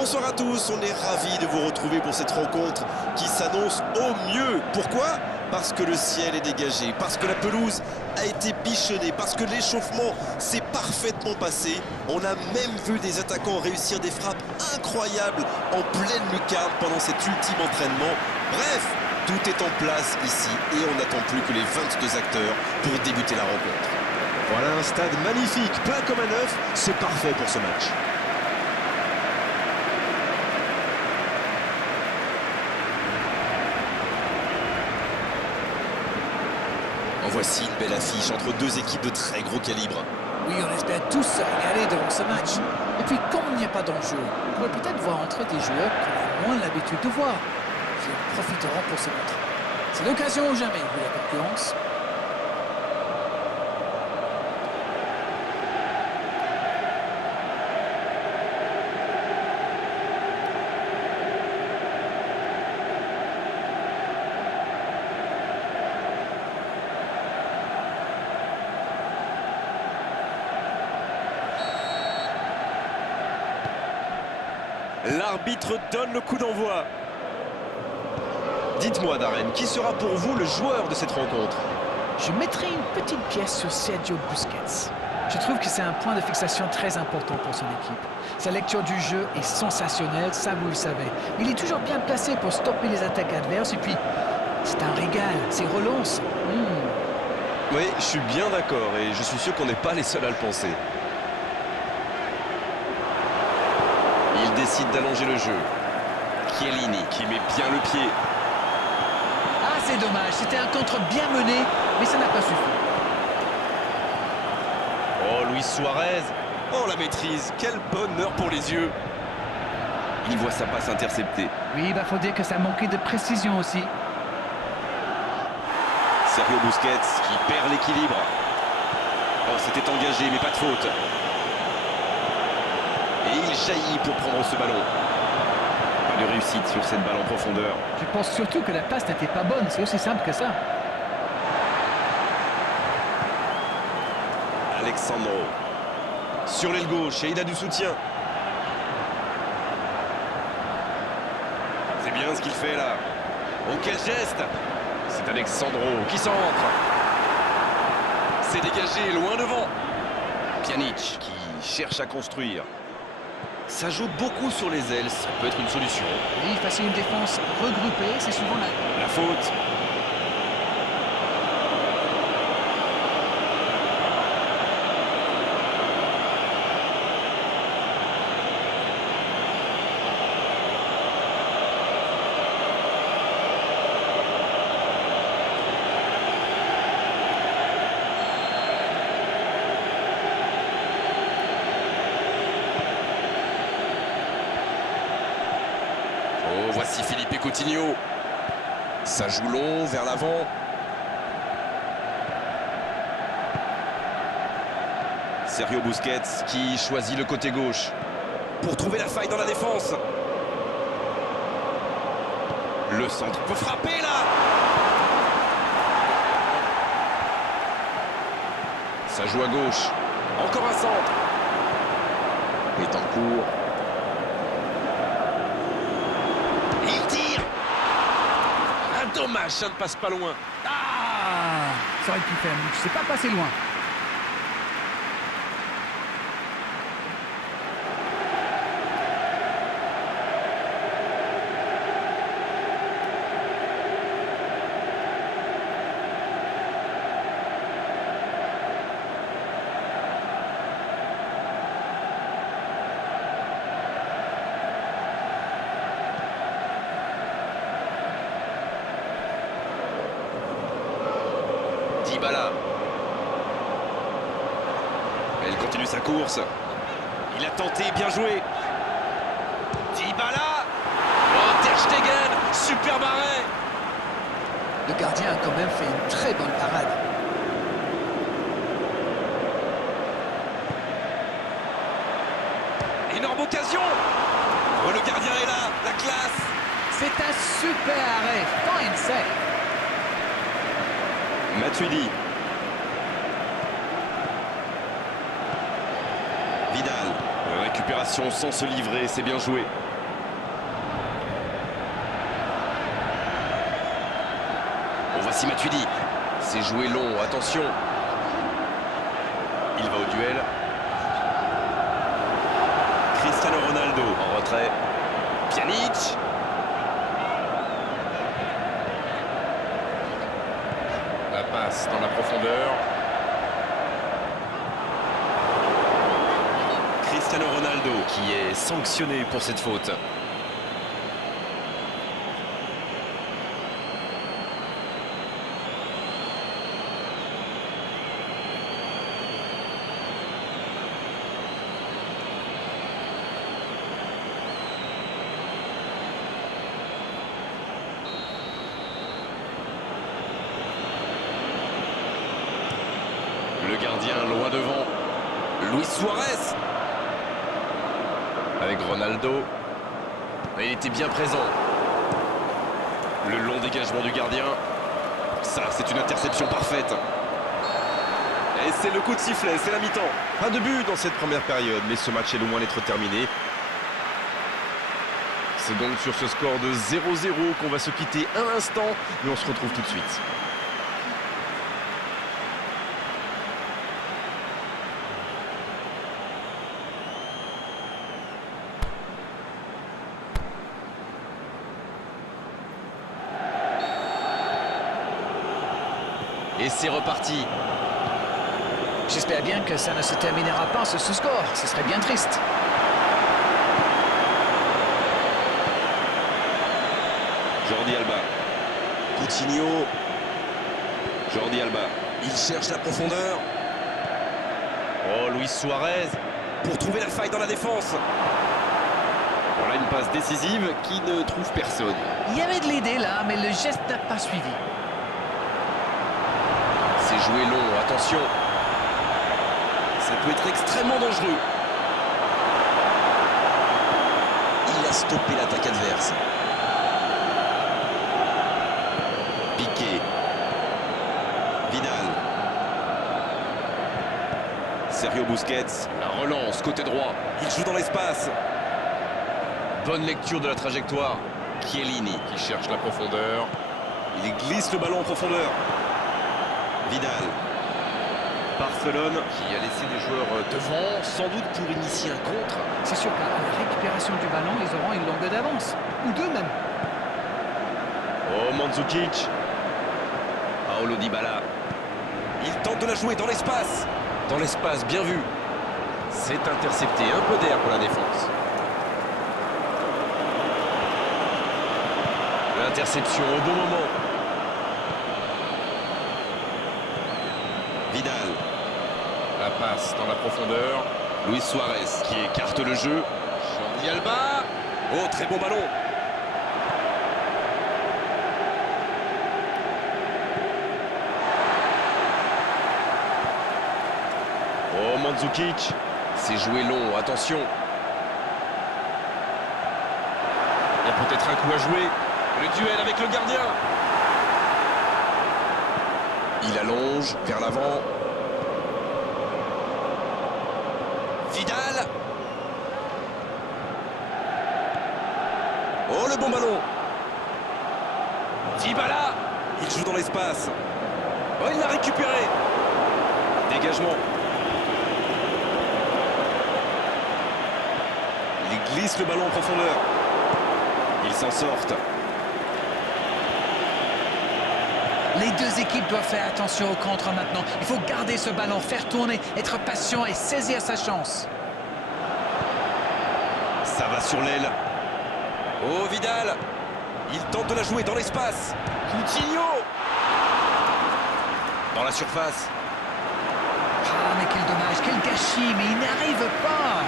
Bonsoir à tous, on est ravis de vous retrouver pour cette rencontre qui s'annonce au mieux. Pourquoi? Parce que le ciel est dégagé, parce que la pelouse a été bichonnée, parce que l'échauffement s'est parfaitement passé. On a même vu des attaquants réussir des frappes incroyables en pleine lucarne pendant cet ultime entraînement. Bref, tout est en place ici et on n'attend plus que les 22 acteurs pour débuter la rencontre. Voilà un stade magnifique, plein comme un œuf, c'est parfait pour ce match. En voici une belle affiche entre deux équipes de très gros calibre. Oui, on espère tous se régaler devant ce match. Et puis, comme il n'y a pas d'enjeu, on pourrait peut-être voir entrer des joueurs qu'on a moins l'habitude de voir, qui en profiteront pour se montrer. C'est l'occasion ou jamais, vu la concurrence. L'arbitre donne le coup d'envoi. Dites-moi, Darren, qui sera pour vous le joueur de cette rencontre? Je mettrai une petite pièce sur Sergio Busquets. Je trouve que c'est un point de fixation très important pour son équipe. Sa lecture du jeu est sensationnelle, ça vous le savez. Il est toujours bien placé pour stopper les attaques adverses et puis c'est un régal, ses relances. Oui, je suis bien d'accord et je suis sûr qu'on n'est pas les seuls à le penser. Il décide d'allonger le jeu. Chiellini qui met bien le pied. Ah, c'est dommage, c'était un contre bien mené, mais ça n'a pas suffi. Oh, Luis Suarez. Oh, la maîtrise. Quel bonheur pour les yeux. Il voit sa passe interceptée. Oui, il faut dire que ça manquait de précision aussi. Sergio Busquets qui perd l'équilibre. Oh, c'était engagé, mais pas de faute. Et il jaillit pour prendre ce ballon. Pas de réussite sur cette balle en profondeur. Je pense surtout que la passe n'était pas bonne, c'est aussi simple que ça. Alexandro. Sur l'aile gauche, et il a du soutien. C'est bien ce qu'il fait là. Oh, quel geste! C'est Alexandro qui centre. C'est dégagé, loin devant. Pjanic qui cherche à construire. Ça joue beaucoup sur les ailes, ça peut être une solution. Oui, face à une défense regroupée, c'est souvent La faute. Oh, voici Philippe Coutinho. Ça joue long vers l'avant. Sergio Busquets qui choisit le côté gauche pour trouver la faille dans la défense. Le centre peut frapper là. Ça joue à gauche. Encore un centre. Est en cours. Il tire. Ah, dommage, ça ne passe pas loin. Ah, ça aurait pu faire mieux, c'est pas passé loin. Dybala. Elle continue sa course. Il a tenté, bien joué. Dybala. Oh, Ter Stegen, superbe arrêt. Le gardien a quand même fait une très bonne parade. Énorme occasion. Oh, le gardien est là, la classe. C'est un super arrêt, fine save. Matuidi. Vidal. Récupération sans se livrer, c'est bien joué. Voici Matuidi. C'est joué long, attention. Il va au duel. Cristiano Ronaldo en retrait. Pjanic. La passe dans la profondeur. Cristiano Ronaldo qui est sanctionné pour cette faute. Le gardien loin devant. Luis Suarez. Avec Ronaldo. Et il était bien présent. Le long dégagement du gardien. Ça, c'est une interception parfaite. Et c'est le coup de sifflet, c'est la mi-temps. Pas de but dans cette première période, mais ce match est loin d'être terminé. C'est donc sur ce score de 0-0 qu'on va se quitter un instant, mais on se retrouve tout de suite. Et c'est reparti. J'espère bien que ça ne se terminera pas sur ce score. Ce serait bien triste. Jordi Alba. Coutinho. Jordi Alba. Il cherche la profondeur. Oh, Luis Suarez. Pour trouver la faille dans la défense. Voilà une passe décisive qui ne trouve personne. Il y avait de l'idée là, mais le geste n'a pas suivi. C'est joué long, attention. Ça peut être extrêmement dangereux. Il a stoppé l'attaque adverse. Piqué. Vidal. Sergio Busquets. La relance, côté droit. Il joue dans l'espace. Bonne lecture de la trajectoire. Chiellini qui cherche la profondeur. Il glisse le ballon en profondeur. Vidal. Barcelone qui a laissé des joueurs devant, sans doute pour initier un contre. C'est sûr qu'à la récupération du ballon, ils auront une longueur d'avance. Ou deux même. Oh, Mandzukic. Paulo Dybala. Il tente de la jouer dans l'espace. Dans l'espace, bien vu. C'est intercepté, un peu d'air pour la défense. L'interception au bon moment. Vidal. La passe dans la profondeur. Luis Suarez qui écarte le jeu. Jordi Alba. Oh, très bon ballon. Oh, Mandzukic. C'est joué long, attention. Il y a peut-être un coup à jouer. Le duel avec le gardien. Il allonge vers l'avant. Vidal. Oh, le bon ballon. Dybala. Il joue dans l'espace. Oh, il l'a récupéré. Dégagement. Il glisse le ballon en profondeur. Ils s'en sortent. Les deux équipes doivent faire attention au contre maintenant. Il faut garder ce ballon, faire tourner, être patient et saisir sa chance. Ça va sur l'aile. Oh, Vidal. Il tente de la jouer dans l'espace. Coutinho. Dans la surface. Ah, mais quel dommage, quel gâchis, mais il n'arrive pas.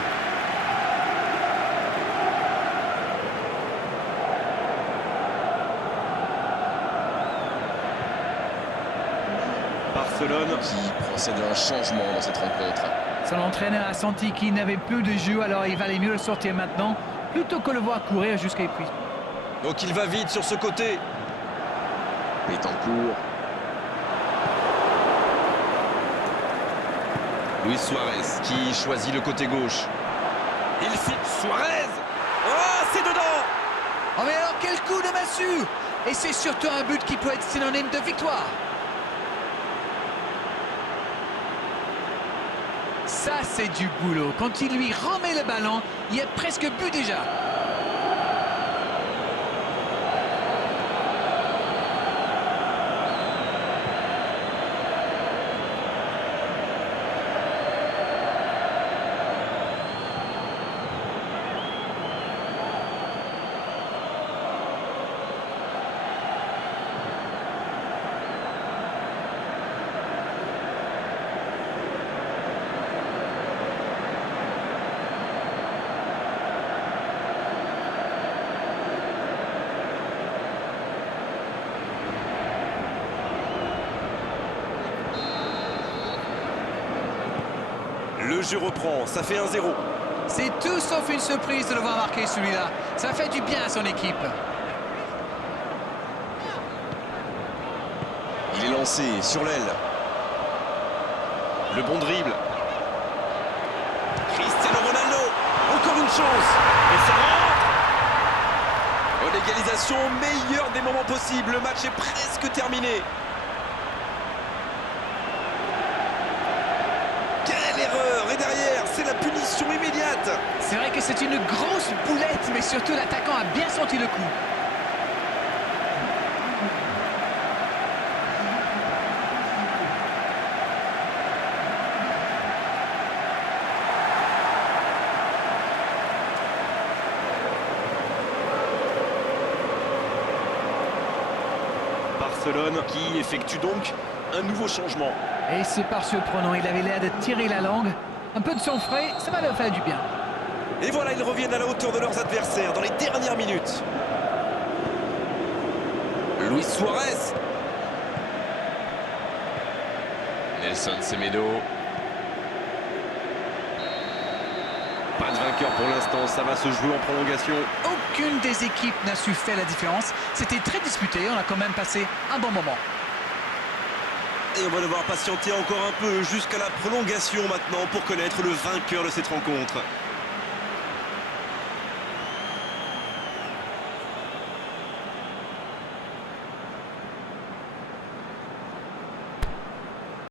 Barcelone qui procède à un changement dans cette rencontre. Son entraîneur a senti qu'il n'avait plus de jus, alors il valait mieux le sortir maintenant, plutôt que le voir courir jusqu'à épuisement. Donc il va vite sur ce côté. Betancourt. Luis Suarez qui choisit le côté gauche. Il fixe Suarez. Oh, c'est dedans. Oh mais alors quel coup de massue! Et c'est surtout un but qui peut être synonyme de victoire. Ça, c'est du boulot. Quand il lui remet le ballon, il y a presque but déjà. Le jeu reprend, ça fait 1-0. C'est tout sauf une surprise de le voir marquer celui-là. Ça fait du bien à son équipe. Il est lancé sur l'aile. Le bon dribble. Cristiano Ronaldo. Encore une chance. Et ça rentre. Oh, l'égalisation au meilleur des moments possibles. Le match est presque terminé. Quelle erreur! Et derrière, c'est la punition immédiate. C'est vrai que c'est une grosse boulette, mais surtout l'attaquant a bien senti le coup. Barcelone qui effectue donc un nouveau changement. Et c'est par surprenant, il avait l'air de tirer la langue. Un peu de sang frais, ça va leur faire du bien. Et voilà, ils reviennent à la hauteur de leurs adversaires dans les dernières minutes. Luis Suarez. Nelson Semedo. Pas de vainqueur pour l'instant, ça va se jouer en prolongation. Aucune des équipes n'a su faire la différence. C'était très disputé, on a quand même passé un bon moment. Et on va devoir patienter encore un peu jusqu'à la prolongation maintenant pour connaître le vainqueur de cette rencontre.